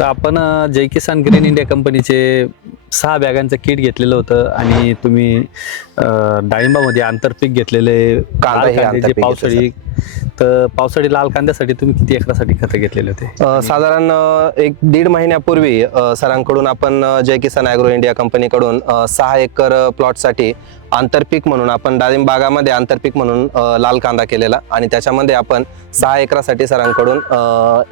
तर आपण जय किसान green India कंपनीचे सहा बॅगांचं किट घेतलेलं होतं आणि तुम्ही अ, डाळिंबामध्ये आंतरपीक घेतलेले कांदा हे आंतरपीक पावसाळी तर पावसाळी लाल कांद्यासाठी तुम्ही किती एकरासाठी खतं घेतलेले होते? साधारण एक दीड महिन्यापूर्वी सरांकडून आपण जय किसान ॲग्रो इंडिया कंपनीकडून सहा एकर प्लॉटसाठी आंतरपीक म्हणून आपण डाळिंब बागामध्ये आंतरपीक म्हणून लाल कांदा केलेला आणि त्याच्यामध्ये आपण सहा एकरासाठी सरांकडून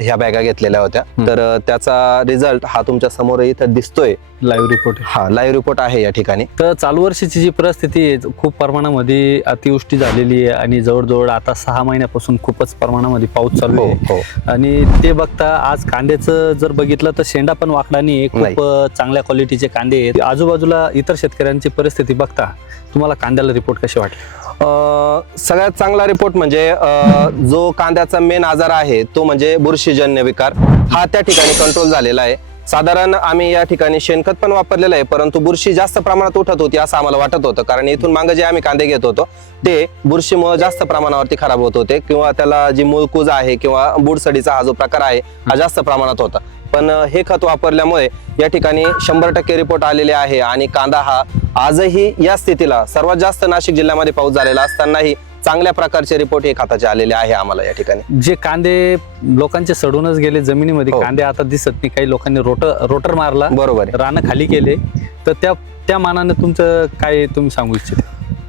ह्या बॅगा घेतलेल्या होत्या. तर त्याचा रिझल्ट हा तुमच्यासमोर इथं दिसतोय. लाईव्ह रिपोर्ट हा लाईव्ह रिपोर्ट आहे या ठिकाणी. तर चालू वर्षीची जी परिस्थिती खूप प्रमाणामध्ये अतिवृष्टी झालेली आहे आणि जवळजवळ आता सहा महिन्यापासून खूपच प्रमाणामध्ये पाऊस चालू हो आहे. हो. आणि ते बघता आज कांद्याचं जर बघितलं तर शेंडा पण वाकडा नाही. खूप चांगल्या क्वालिटीचे कांदे आहेत. आजूबाजूला इतर शेतकऱ्यांची परिस्थिती बघता तुम्हाला कांद्याला रिपोर्ट कसे वाटले? सगळ्यात चांगला रिपोर्ट म्हणजे जो कांद्याचा मेन आजार आहे तो म्हणजे बुरशीजन्य विकार. हा त्या ठिकाणी कंट्रोल झालेला आहे. साधारण आम्ही या ठिकाणी शेणखत पण वापरलेलं आहे परंतु बुरशी जास्त प्रमाणात उठत होती असं आम्हाला वाटत होतं. कारण इथून मागं जे आम्ही कांदे घेत होतो ते बुरशीमुळे जास्त प्रमाणावरती खराब होत होते किंवा त्याला जी मूळकूज आहे किंवा बुडसडीचा हा जो प्रकार आहे हा जास्त प्रमाणात होता. पण हे खत वापरल्यामुळे या ठिकाणी शंभर टक्के रिपोर्ट आलेले आहे आणि कांदा हा आजही या स्थितीला सर्वात जास्त नाशिक जिल्ह्यामध्ये पाऊस झालेला असतानाही चांगल्या प्रकारचे रिपोर्ट हे खताचे आलेले आहे आम्हाला या ठिकाणी. जे कांदे लोकांचे सडूनच गेले जमिनीमध्ये हो. कांदे आता दिसत नाही. काही लोकांनी रोटर रोटर मारला बरोबर आहे. रानं खाली केले. तर त्या त्या मानाने तुमचं काय तुम्ही सांगू इच्छिता?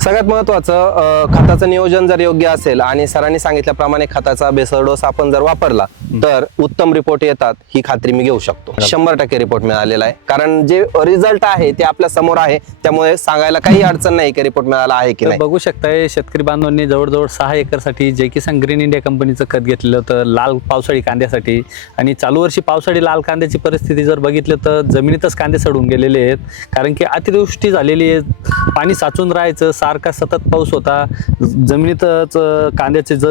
सगळ्यात महत्वाचं खताचं नियोजन जर योग्य असेल आणि सरांनी सांगितल्याप्रमाणे खताचा बेसळ डोस आपण जर वापरला तर उत्तम रिपोर्ट येतात ही खात्री मी घेऊ शकतो. शंभर टक्के रिपोर्ट मिळालेला आहे. कारण जे रिझल्ट आहे ते आपल्यासमोर आहे त्यामुळे सांगायला काही अडचण नाही की रिपोर्ट मिळाला आहे की नाही. बघू शकताय शेतकरी बांधवांनी जवळजवळ सहा एकरसाठी जय किसान ग्रीन इंडिया कंपनीचं खत घेतलेलं होतं लाल पावसाळी कांद्यासाठी. आणि चालू वर्षी पावसाळी लाल कांद्याची परिस्थिती जर बघितलं तर जमिनीतच कांदे सडून गेलेले आहेत. कारण की अतिवृष्टी झालेली आहे पाणी साचून राहायचं सारखा सतत पाऊस होता. जमिनीतच कांद्याचे ज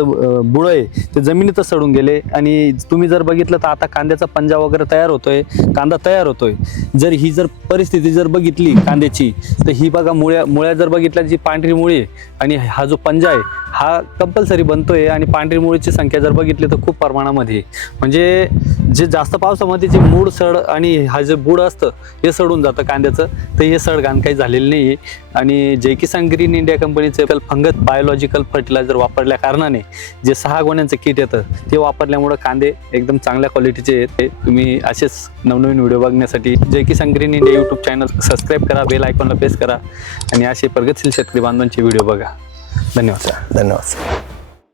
बुळं आहे ते जमिनीतच सडून गेले. आणि तुम्ही जर बघितलं तर आता कांद्याचा पंजा वगैरे तयार होतोय कांदा तयार होतोय. जर ही जर परिस्थिती जर बघितली कांद्याची तर ही बघा मुळ्या मुळ्या जर बघितल्या जी पांढरी मुळी आणि हा जो पंजा आहे हा कंपल्सरी बनतोय. आणि पांढरी मुळीची संख्या जर बघितली तर खूप प्रमाणामध्ये म्हणजे जे जास्त पावसामध्ये जे मूड सड आणि हा जे बुड असतं हे सडून जातं कांद्याचं तर हे सडगाण काही झालेलं नाही आहे आणि जे किसान ग्रीन इंडिया कंपनीचं फंगत बायोलॉजिकल फर्टिलायझर वापरल्या कारणाने जे सहा गोण्यांचं किट येतं ते वापरल्यामुळं कांदे एकदम चांगल्या क्वालिटीचे येते ते तुम्ही असेच नवनवीन व्हिडिओ बघण्यासाठी जे Kisan green India YouTube channel subscribe करा बेल आयकॉनला प्रेस करा आणि असे प्रगतशील शेतकरी बांधवांचे व्हिडिओ बघा. धन्यवाद सर धन्यवाद